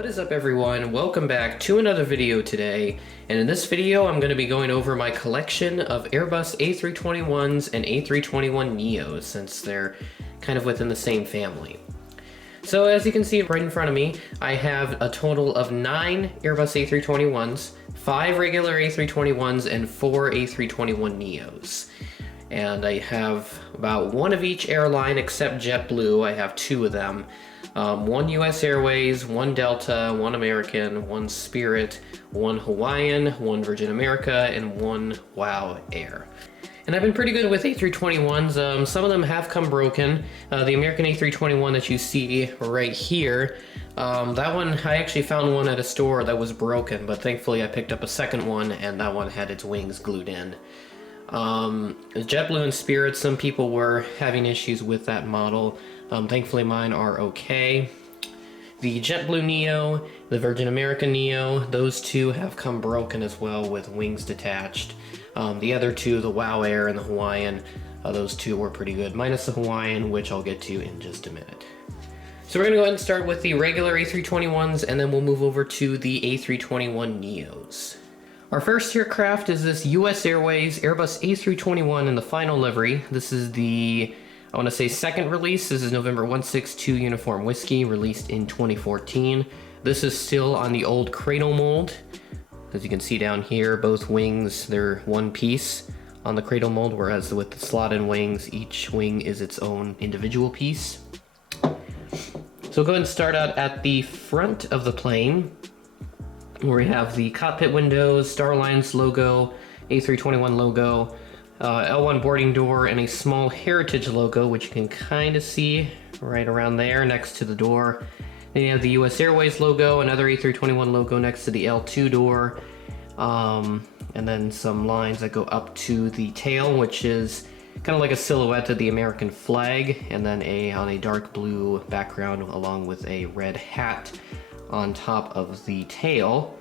What is up everyone? Welcome back to another video today, and in this video I'm going to be going over my collection of Airbus A321s and A321 Neos since they're kind of within the same family. So as you can see right in front of me, I have a total of 9 Airbus A321s, 5 regular A321s, and 4 A321 Neos. And I have about one of each airline except JetBlue. I have 2 of them. One US Airways, 1 Delta, 1 American, 1 Spirit, 1 Hawaiian, 1 Virgin America, and 1 WOW Air. And I've been pretty good with A321s. Some of them have come broken. The American A321 that you see right here, that one, I actually found one at a store that was broken, but thankfully I picked up a second one and that one had its wings glued in. JetBlue and Spirit, some people were having issues with that model. Thankfully mine are okay. The JetBlue Neo, the Virgin America Neo, those 2 have come broken as well with wings detached. The other 2, the WOW Air and the Hawaiian, those 2 were pretty good, minus the Hawaiian, which I'll get to in just a minute. So we're going to go ahead and start with the regular A321s, and then we'll move over to the A321 Neos. Our first aircraft is this US Airways Airbus A321 in the final livery. This is the, I want to say, second release. This is November 162 Uniform Whiskey, released in 2014. This is still on the old cradle mold. As you can see down here, both wings, they're one piece on the cradle mold, whereas with the slot-in wings, each wing is its own individual piece. So we'll go ahead and start out at the front of the plane, where we have the Cockpit Windows, Airlines logo, A321 logo, L1 boarding door, and a small Heritage logo, which you can kind of see right around there next to the door. Then you have the US Airways logo, another A321 logo next to the L2 door, and then some lines that go up to the tail, which is kind of like a silhouette of the American flag, and then on a dark blue background along with a red hat on top of the tail.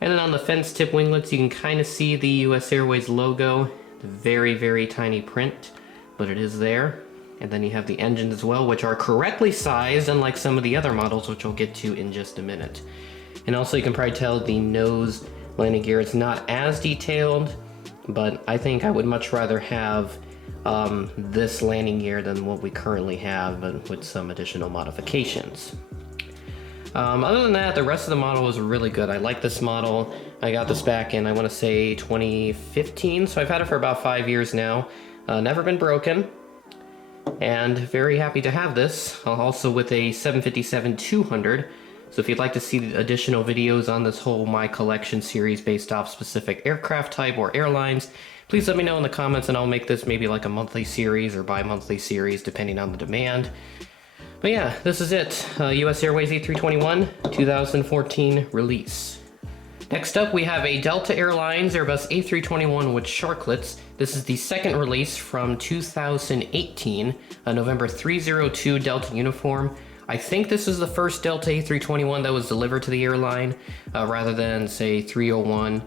And then on the fence tip winglets, you can kind of see the US Airways logo. Very, very tiny print, but it is there. And then you have the engines as well, which are correctly sized, unlike some of the other models, which we'll get to in just a minute. And also you can probably tell the nose landing gear is not as detailed, but I think I would much rather have this landing gear than what we currently have, but with some additional modifications. Other than that, the rest of the model was really good. I like this model. I got this back in, I want to say, 2015, so I've had it for about 5 years now. Never been broken, and very happy to have this. Also with a 757-200, so if you'd like to see additional videos on this whole My Collection series based off specific aircraft type or airlines, please let me know in the comments and I'll make this maybe like a monthly series or bi-monthly series depending on the demand. But yeah, this is it. US Airways A321 2014 release. Next up, we have a Delta Airlines Airbus A321 with Sharklets. This is the second release from 2018, a November 302 Delta uniform. I think this is the first Delta A321 that was delivered to the airline, rather than, say, 301,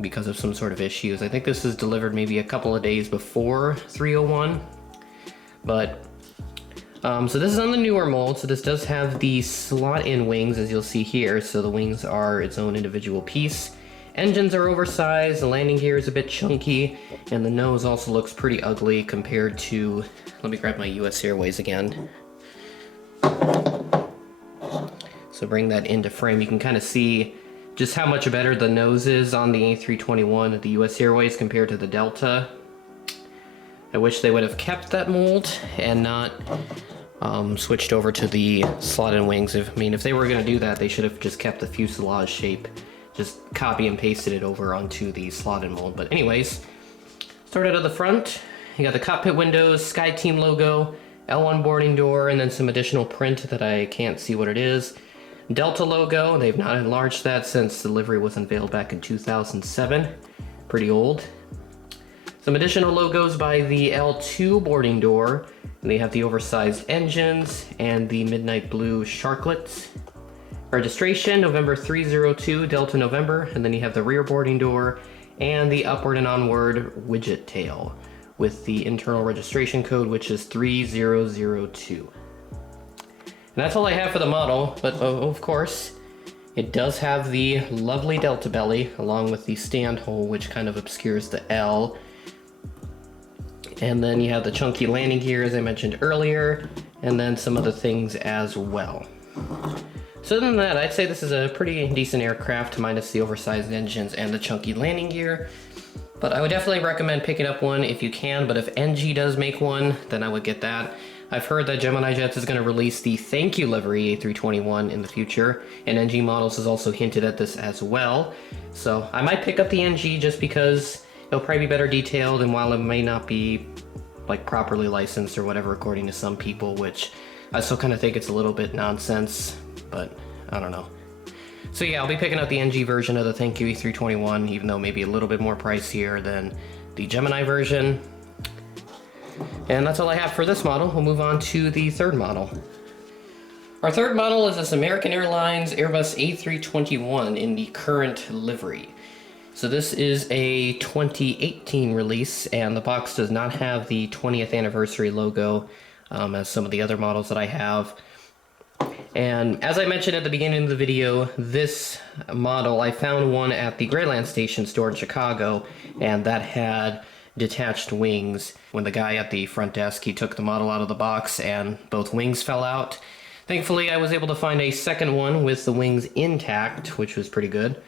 because of some sort of issues. I think this is delivered maybe a couple of days before 301, but so this is on the newer mold, so this does have the slot-in wings, as you'll see here, so the wings are its own individual piece. Engines are oversized, the landing gear is a bit chunky, and the nose also looks pretty ugly compared to, let me grab my US Airways again. So bring that into frame, you can kind of see just how much better the nose is on the A321 at the US Airways compared to the Delta. I wish they would have kept that mold and not switched over to the slot-in wings. If they were going to do that, they should have just kept the fuselage shape, just copy and pasted it over onto the slot-in mold. But anyways, start out of the front. You got the Cockpit Windows, SkyTeam logo, L1 boarding door, and then some additional print that I can't see what it is. Delta logo, they've not enlarged that since the livery was unveiled back in 2007. Pretty old. Some additional logos by the L2 boarding door, and they have the oversized engines and the midnight blue Sharklets. Registration, November 302, Delta November, and then you have the rear boarding door and the upward and onward widget tail with the internal registration code, which is 3002. that's all I have for the model, but of course, it does have the lovely delta belly, along with the stand hole, which kind of obscures the L. And then you have the chunky landing gear, as I mentioned earlier, and then some other things as well. So other than that, I'd say this is a pretty decent aircraft, minus the oversized engines and the chunky landing gear. But I would definitely recommend picking up one if you can, but if NG does make one, then I would get that. I've heard that Gemini Jets is going to release the Thank You Livery A321 in the future, and NG Models has also hinted at this as well. So I might pick up the NG just because it'll probably be better detailed, and while it may not be like properly licensed or whatever according to some people, which I still kind of think it's a little bit nonsense, but I don't know. So yeah, I'll be picking up the NG version of the Thank You E321, even though maybe a little bit more pricier than the Gemini version. And that's all I have for this model. We'll move on to the third model. Our third model is this American Airlines Airbus A321 in the current livery. So this is a 2018 release, and the box does not have the 20th anniversary logo as some of the other models that I have. And as I mentioned at the beginning of the video, this model, I found one at the Greyland Station store in Chicago, and that had detached wings. When the guy at the front desk, he took the model out of the box and both wings fell out. Thankfully, I was able to find a second one with the wings intact, which was pretty good,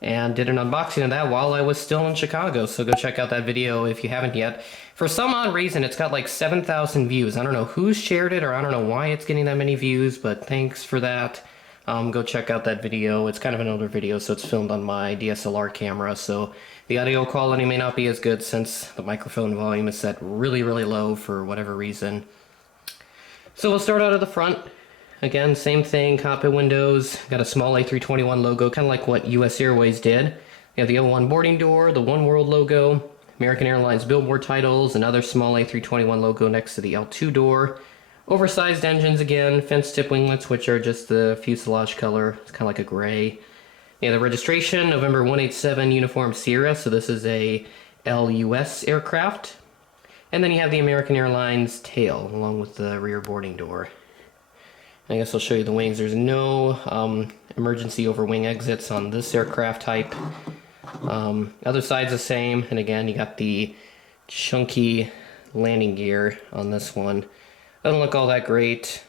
and did an unboxing of that while I was still in Chicago, so go check out that video if you haven't yet. For some odd reason, it's got like 7,000 views. I don't know who shared it, or I don't know why it's getting that many views, but thanks for that. Go check out that video. It's kind of an older video, so it's filmed on my DSLR camera, so the audio quality may not be as good since the microphone volume is set really, really low for whatever reason. So we'll start out at the front. Again, same thing, cockpit windows, got a small A321 logo, kind of like what US Airways did. You have the L1 boarding door, the One World logo, American Airlines billboard titles, another small A321 logo next to the L2 door. Oversized engines again, fence tip winglets, which are just the fuselage color. It's kind of like a gray. Yeah, the registration, November 187 Uniform Sierra, so this is a LUS aircraft. And then you have the American Airlines tail, along with the rear boarding door. I guess I'll show you the wings. There's no emergency over wing exits on this aircraft type. Other side's the same, and again, you got the chunky landing gear on this one. Doesn't look all that great.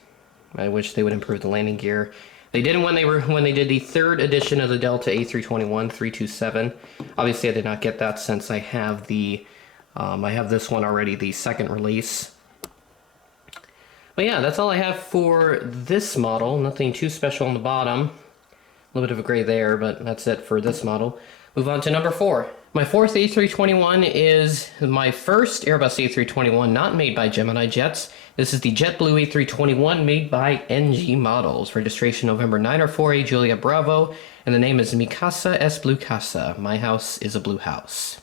I wish they would improve the landing gear. They did when they did the third edition of the Delta A321 327. Obviously, I did not get that since I have I have this one already, the second release. But yeah, that's all I have for this model. Nothing too special on the bottom. A little bit of a gray there, but that's it for this model. Move on to number 4. My fourth A321 is my first Airbus A321 not made by Gemini Jets. This is the Jetblue E321 made by NG Models. Registration November 904A Juliet Bravo, and the name is Mi Casa es Blue Casa. My house is a blue house.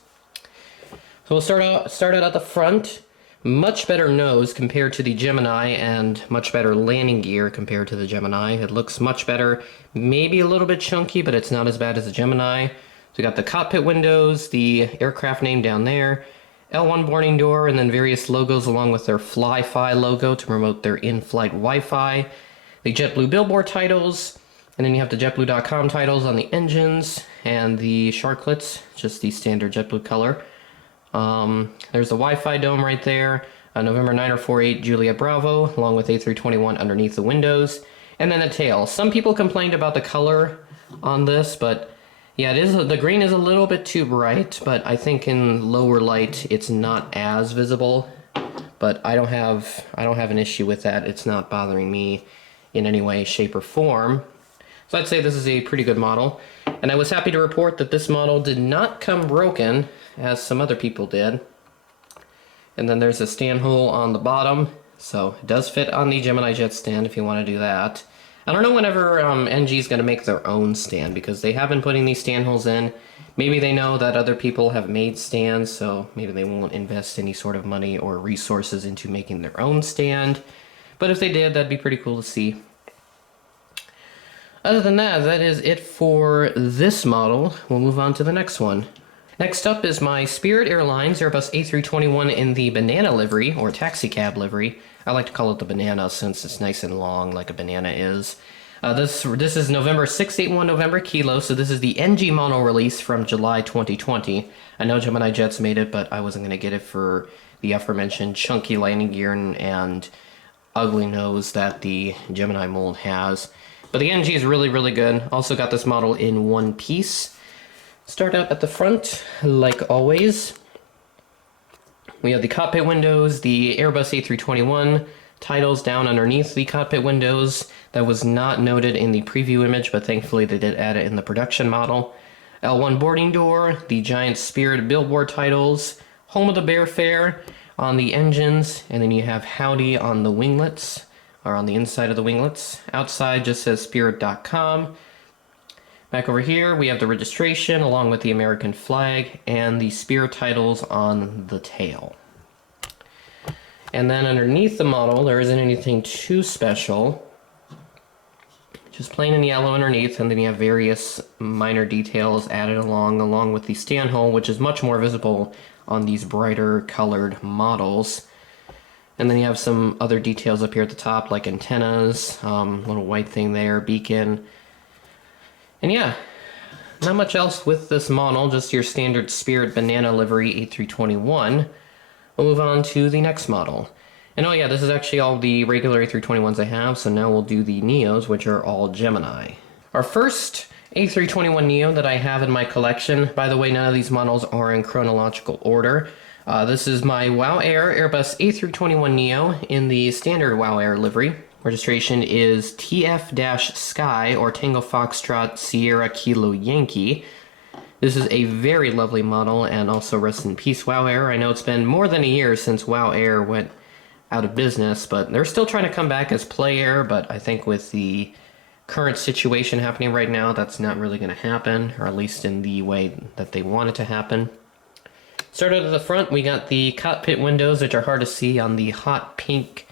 So we'll start out at the front. Much better nose compared to the Gemini, and much better landing gear compared to the Gemini. It looks much better, maybe a little bit chunky, but it's not as bad as the Gemini. So we got the cockpit windows, the aircraft name down there, L1 boarding door, and then various logos along with their Fly-Fi logo to promote their in-flight Wi-Fi. The JetBlue billboard titles, and then you have the JetBlue.com titles on the engines, and the Sharklets, just the standard JetBlue color. There's the Wi-Fi dome right there, November 9048 Juliet Bravo, along with A321 underneath the windows, and then the tail. Some people complained about the color on this, but yeah, the green is a little bit too bright, but I think in lower light it's not as visible. But I don't have an issue with that. It's not bothering me in any way, shape, or form. So I'd say this is a pretty good model. And I was happy to report that this model did not come broken, as some other people did. And then there's a stand hole on the bottom, so it does fit on the Gemini Jet stand if you want to do that. I don't know whenever NG is going to make their own stand, because they have been putting these stand holes in. Maybe they know that other people have made stands, so maybe they won't invest any sort of money or resources into making their own stand. But if they did, that'd be pretty cool to see. Other than that, that is it for this model. We'll move on to the next one. Next up is my Spirit Airlines Airbus A321 in the banana livery, or taxi cab livery. I like to call it the banana since it's nice and long like a banana is. This is November 681 November Kilo, so this is the NG mono release from July 2020. I know Gemini Jets made it, but I wasn't going to get it for the aforementioned chunky landing gear and ugly nose that the Gemini mold has. But the NG is really, really good. Also got this model in one piece. Start out at the front, like always. We have the cockpit windows, the Airbus A321 titles down underneath the cockpit windows. That was not noted in the preview image, but thankfully they did add it in the production model. L1 boarding door, the giant Spirit billboard titles, Home of the Bear Fair on the engines, and then you have Howdy on the winglets, or on the inside of the winglets. Outside just says spirit.com. Back over here, we have the registration along with the American flag and the Spirit titles on the tail. And then underneath the model, there isn't anything too special. Just plain in yellow underneath, and then you have various minor details added along with the stand hole, which is much more visible on these brighter colored models. And then you have some other details up here at the top, like antennas, little white thing there, beacon. And yeah, not much else with this model, just your standard Spirit banana livery A321. We'll move on to the next model. And oh yeah, this is actually all the regular A321s I have, so now we'll do the Neos, which are all Gemini. Our first A321 Neo that I have in my collection, by the way, none of these models are in chronological order. This is my WOW Air Airbus A321 Neo in the standard WOW Air livery. Registration is TF-Sky, or Tango Foxtrot Sierra Kilo Yankee. This is a very lovely model, and also rest in peace WOW Air. I know it's been more than a year since WOW Air went out of business, but they're still trying to come back as Play Air, but I think with the current situation happening right now, that's not really going to happen, or at least in the way that they want it to happen. Started at the front, we got the cockpit windows, which are hard to see on the hot pink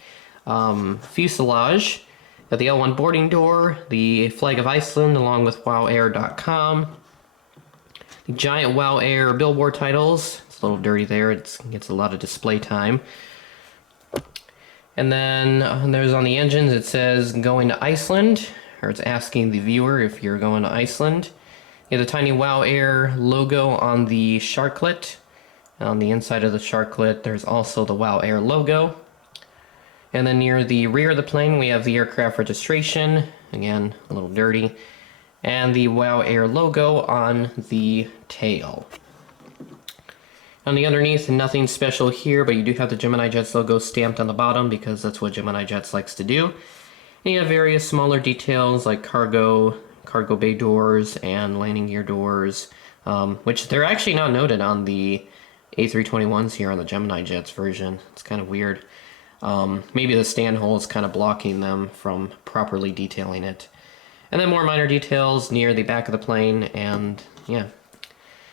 fuselage. Got the L1 boarding door, the flag of Iceland along with wowair.com. The giant WOW Air billboard titles. It's a little dirty there, it gets a lot of display time. And then there's on the engines, it says going to Iceland, or it's asking the viewer if you're going to Iceland. You have the tiny WOW Air logo on the Sharklet. On the inside of the Sharklet, there's also the WOW Air logo. And then near the rear of the plane, we have the aircraft registration, again, a little dirty, and the WOW Air logo on the tail. On the underneath, nothing special here, but you do have the Gemini Jets logo stamped on the bottom because that's what Gemini Jets likes to do. And you have various smaller details like cargo bay doors, and landing gear doors, which they're actually not noted on the A321s here on the Gemini Jets version. It's kind of weird. Maybe the stand hole is kind of blocking them from properly detailing it. And then more minor details near the back of the plane, and yeah.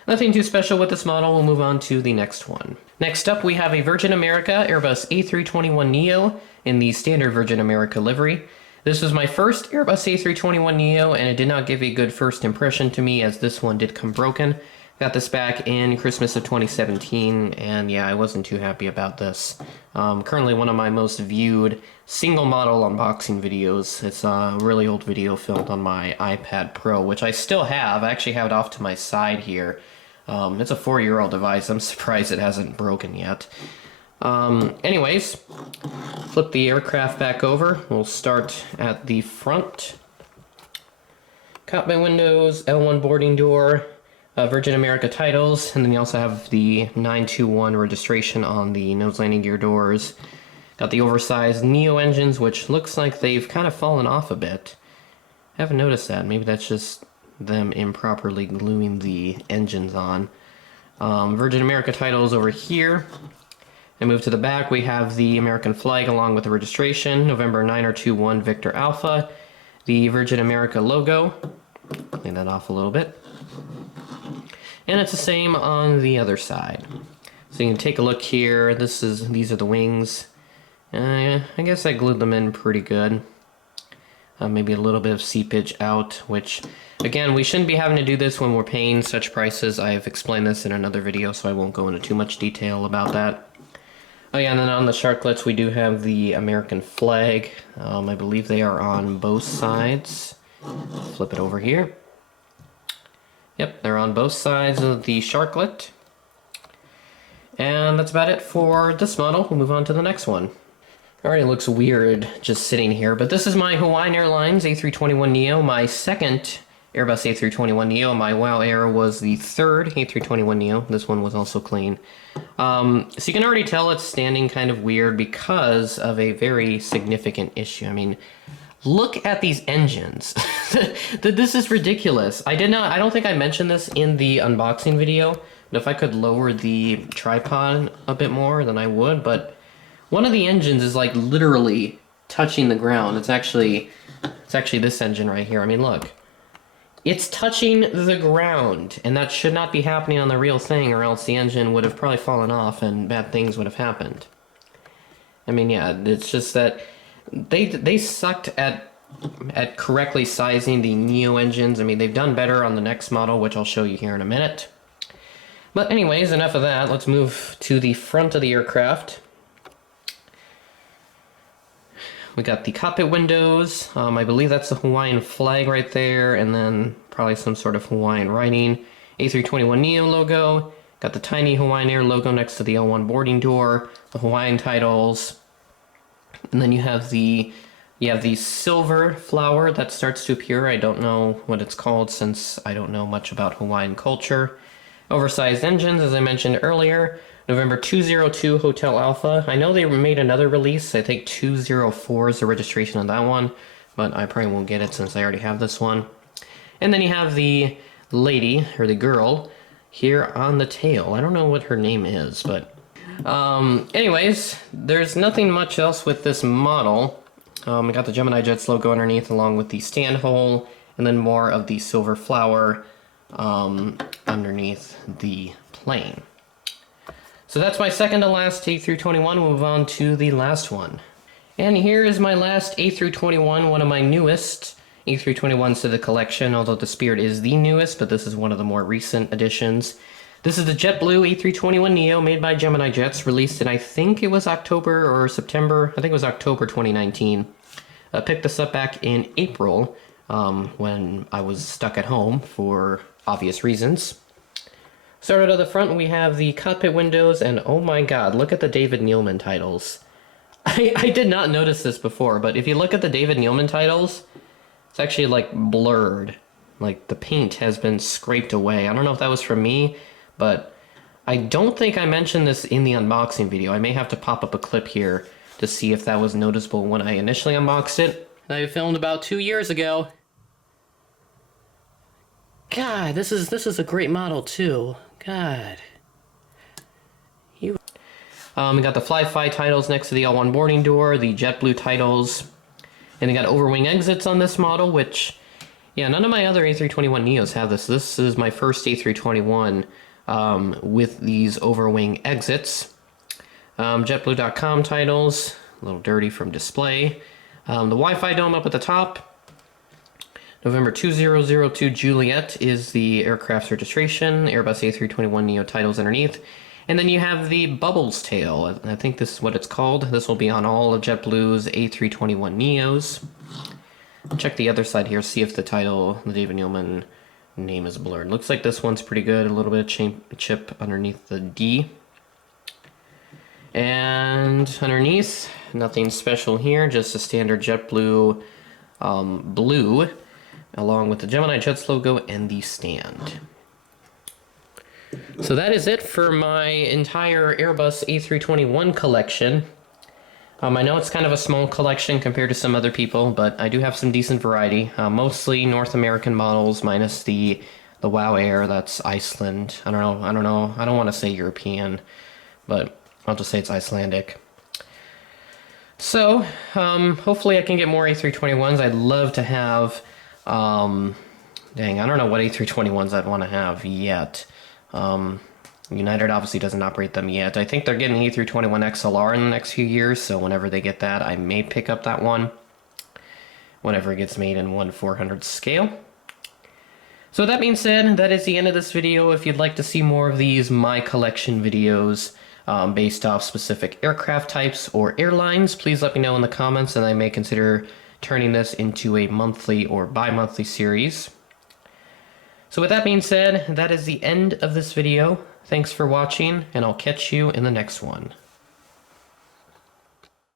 Nothing too special with this model. We'll move on to the next one. Next up, we have a Virgin America Airbus A321 Neo in the standard Virgin America livery. This was my first Airbus A321 Neo, and it did not give a good first impression to me as this one did come broken. Got this back in Christmas of 2017, and yeah, I wasn't too happy about this. Currently one of my most viewed single model unboxing videos. It's a really old video filmed on my iPad Pro, which I still have. I actually have it off to my side here. It's a 4-year-old device. I'm surprised it hasn't broken yet. Anyways, flip the aircraft back over. We'll start at the front. Cockpit windows, L1 boarding door, Virgin America titles, and then you also have the 921 registration on the nose landing gear doors. Got the oversized Neo engines, which looks like they've kind of fallen off a bit. I haven't noticed that. Maybe that's just them improperly gluing the engines on. Virgin America titles over here. And move to the back, we have the American flag along with the registration, November 921 Victor Alpha, the Virgin America logo. Clean that off a little bit. And it's the same on the other side. So you can take a look here. These are the wings. I guess I glued them in pretty good. maybe a little bit of seepage out, which, again, we shouldn't be having to do this when we're paying such prices. I've explained this in another video, so I won't go into too much detail about that. Oh yeah, and then on the Sharklets, we do have the American flag. I believe they are on both sides. Flip it over here. Yep, they're on both sides of the Sharklet. And that's about it for this model. We'll move on to the next one. Alright, it looks weird just sitting here, but this is my Hawaiian Airlines A321 Neo, my second Airbus A321 Neo. My WOW Air was the third A321 Neo. This one was also clean. So you can already tell it's standing kind of weird because of a very significant issue. I mean, look at these engines. This is ridiculous. I don't think I mentioned this in the unboxing video, but if I could lower the tripod a bit more, then I would, but one of the engines is like literally touching the ground. It's actually this engine right here. I mean, look. It's touching the ground, and that should not be happening on the real thing, or else the engine would have probably fallen off and bad things would have happened. I mean, yeah, it's just that they sucked at correctly sizing the Neo engines. I mean, they've done better on the next model, which I'll show you here in a minute. But anyways, enough of that. Let's move to the front of the aircraft. We got the cockpit windows. I believe that's the Hawaiian flag right there, and then probably some sort of Hawaiian writing. A321 Neo logo. Got the tiny Hawaiian Air logo next to the L1 boarding door. The Hawaiian titles. And then you have the silver flower that starts to appear. I don't know what it's called since I don't know much about Hawaiian culture. Oversized engines, as I mentioned earlier. November 202 Hotel Alpha. I know they made another release. I think 204 is the registration on that one, but I probably won't get it since I already have this one. And then you have the lady, or the girl, here on the tail. I don't know what her name is, but anyways, there's nothing much else with this model. We got the Gemini Jets logo underneath along with the stand hole, and then more of the silver flower underneath the plane. So that's my second to last A321. We'll move on to the last one. And here is my last A321, one of my newest A321s to the collection, although the Spirit is the newest, but this is one of the more recent additions. This is the Jetblue E321 Neo, made by Gemini Jets, released in, I think it was October or September. I think it was October 2019. I picked this up back in April when I was stuck at home for obvious reasons. Started at the front, we have the cockpit windows, and oh my god, look at the David Neilman titles. I did not notice this before, but if you look at the David Neilman titles, it's actually like blurred. Like the paint has been scraped away. I don't know if that was from me, but I don't think I mentioned this in the unboxing video. I may have to pop up a clip here to see if that was noticeable when I initially unboxed it. I filmed about 2 years ago. God, this is a great model too. God. We got the Fly-Fi titles next to the L1 boarding door, the JetBlue titles, and they got overwing exits on this model, which, yeah, none of my other A321 Neos have this. This is my first A321 with these overwing exits. JetBlue.com titles, a little dirty from display. The Wi-Fi dome up at the top. November 2002 Juliet is the aircraft's registration. Airbus A321 Neo titles underneath. And then you have the Bubbles tail. I think this is what it's called. This will be on all of JetBlue's A321 Neos. Check the other side here, see if the title, the David Neilman name is blurred. Looks like this one's pretty good. A little bit of chip underneath the D. And underneath, nothing special here, just a standard JetBlue blue, along with the Gemini Jets logo and the stand. So that is it for my entire Airbus A321 collection. I know it's kind of a small collection compared to some other people, but I do have some decent variety. Mostly North American models, minus the WOW Air, that's Iceland. I don't know. I don't want to say European, but I'll just say it's Icelandic. So, hopefully I can get more A321s. I'd love to have, dang, I don't know what A321s I'd want to have yet. United obviously doesn't operate them yet. I think they're getting A321 XLR in the next few years, so whenever they get that, I may pick up that one. whenever it gets made in 1/400th scale. So with that being said, that is the end of this video. If you'd like to see more of these My Collection videos based off specific aircraft types or airlines, please let me know in the comments, and I may consider turning this into a monthly or bi-monthly series. So with that being said, that is the end of this video. Thanks for watching, and I'll catch you in the next one.